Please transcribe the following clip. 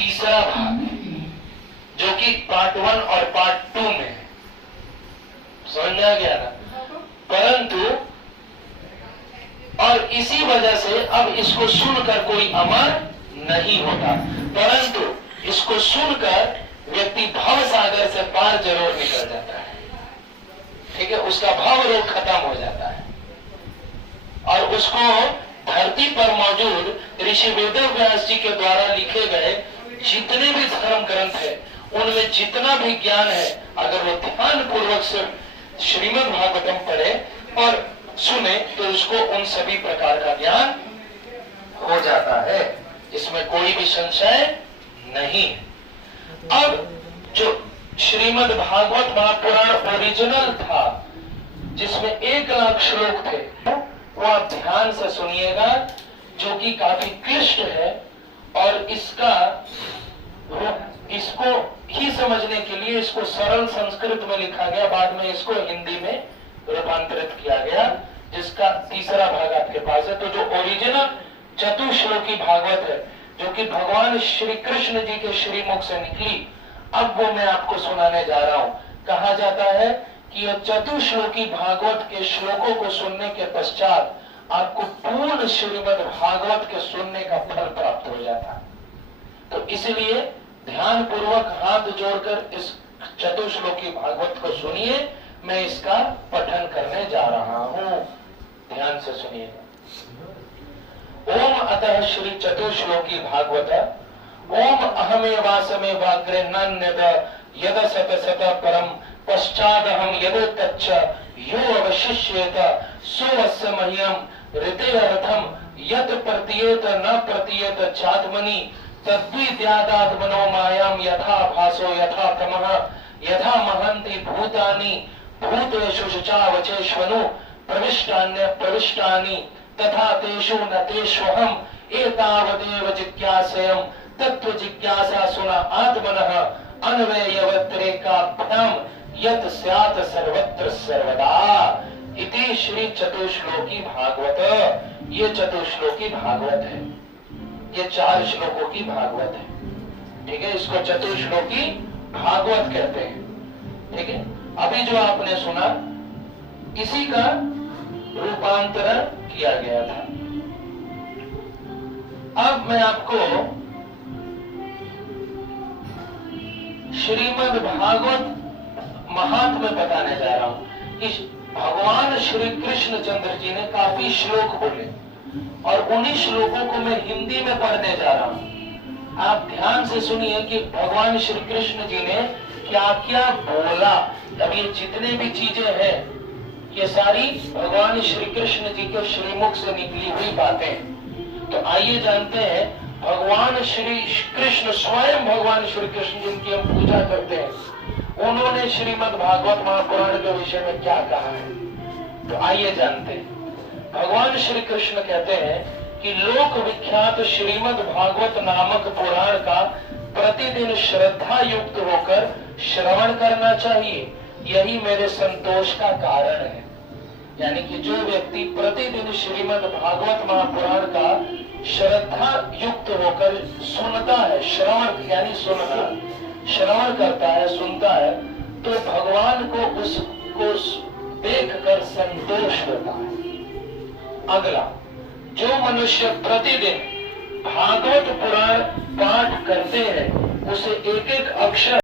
तीसरा भाग है, जो कि पार्ट 1 और पार्ट 2 में है। समझ में आ गया ना? परंतु और इसी वजह से अब इसको सुनकर कोई अमर नहीं होता, परंतु इसको सुनकर व्यक्ति भव सागर से पार जरूर निकल जाता है। ठीक है, उसका भव रोग खत्म हो जाता है और उसको धरती पर मौजूद ऋषि वेदव्यास जी के द्वारा लिखे गए जितने भी धर्म ग्रंथ है, उनमें जितना भी ज्ञान है, अगर वो ध्यान पूर्वक से श्रीमद् भागवतम पढ़े और सुने तो उसको उन सभी प्रकार का ज्ञान हो जाता है। इसमें कोई भी संशय नहीं। अब जो श्रीमद् भागवत महापुराण ओरिजिनल था, जिसमें 1,00,000 श्लोक थे, वो आप ध्यान से सुनिएगा, जो कि काफी क्लिष्ट है और इसको ही समझने के लिए इसको सरल संस्कृत में लिखा गया, बाद में इसको हिंदी में रूपांतरित किया गया, जिसका तीसरा भाग आपके पास है। तो जो ओरिजिनल चतुश्लोकी भागवत है, जो कि भगवान श्री कृष्ण जी के श्रीमुख से निकली, अब वो मैं आपको सुनाने जा रहा हूं। कहा जाता है कि यह चतुश्लोकी भागवत के श्लोकों को सुनने के पश्चात आपको पूर्ण श्रीमद् भागवत के सुनने का फल प्राप्त हो जाता है। तो इसलिए ध्यान पूर्वक हाथ जोड़कर इस चतुश्लोकी भागवत को सुनिए। मैं इसका पठन करने जा रहा हूं, ध्यान से सुनिएगा। ओम अतः श्री चतुश्लोकी भागवत। ओम अहमेवासमेवाग्रे नन्यद यद सत सत परम पश्चादहम यदो तच्च यो अवशिष्येत सोऽस्य मह्यम ऋतेरथम यत् प्रतीयेत न प्रतीयेत चात्मनि तद्विद्यादात्मनो मायाम यथा भासो यथा तमः यथा महन्ति भूतानि भूतेषु चावचेष्वनु प्रविष्टान्य प्रविष्टानि तथा तेषु न तेष्वहम् एतावदेव जिज्ञासयम् तत्व जिज्ञासा सुना आत्मनः अन्वयवत्रेकाभ्याम यत् स्यात् सर्वत्र सर्वदा। इति श्री चतुश्लोकी भागवत। ये चतुश्लोकी भागवत है, ये 4 श्लोकों की भागवत है। ठीक है, इसको चतुश्लोकी भागवत कहते हैं। ठीक है, अभी जो आपने सुना इसी का रूपांतरण किया गया था। अब मैं आपको श्रीमद् भागवत महात्म्य बताने जा रहा हूं कि भगवान श्री कृष्ण चंद्र जी ने काफी श्लोक बोले और उन्हीं श्लोकों को मैं हिंदी में पढ़ने जा रहा हूं। आप ध्यान से सुनिए कि भगवान श्री कृष्ण जी ने क्या क्या बोला। अब ये जितने भी चीजें हैं, ये सारी भगवान श्री कृष्ण जी के श्रीमुख से निकली हुई बातें। तो आइए जानते हैं भगवान श्री कृष्ण स्वयं, भगवान श्री कृष्ण जिनकी हम पूजा करते हैं, उन्होंने श्रीमद् भागवत महापुराण के विषय में क्या कहा है। तो आइए जानते हैं। भगवान श्री कृष्ण कहते हैं कि लोक विख्यात श्रीमद् भागवत नामक पुराण का प्रतिदिन श्रद्धा युक्त होकर श्रवण करना चाहिए, यही मेरे संतोष का कारण है। यानी कि जो व्यक्ति प्रतिदिन श्रीमद् भागवत महापुराण का श्रद्धा युक्त होकर सुनता है, श्रवण यानी सुनना, श्रवण करता है, सुनता है, तो भगवान को उसको देखकर संतोष होता है। अगला, जो मनुष्य प्रतिदिन भागवत पुराण पाठ करते हैं, उसे एक एक अक्षर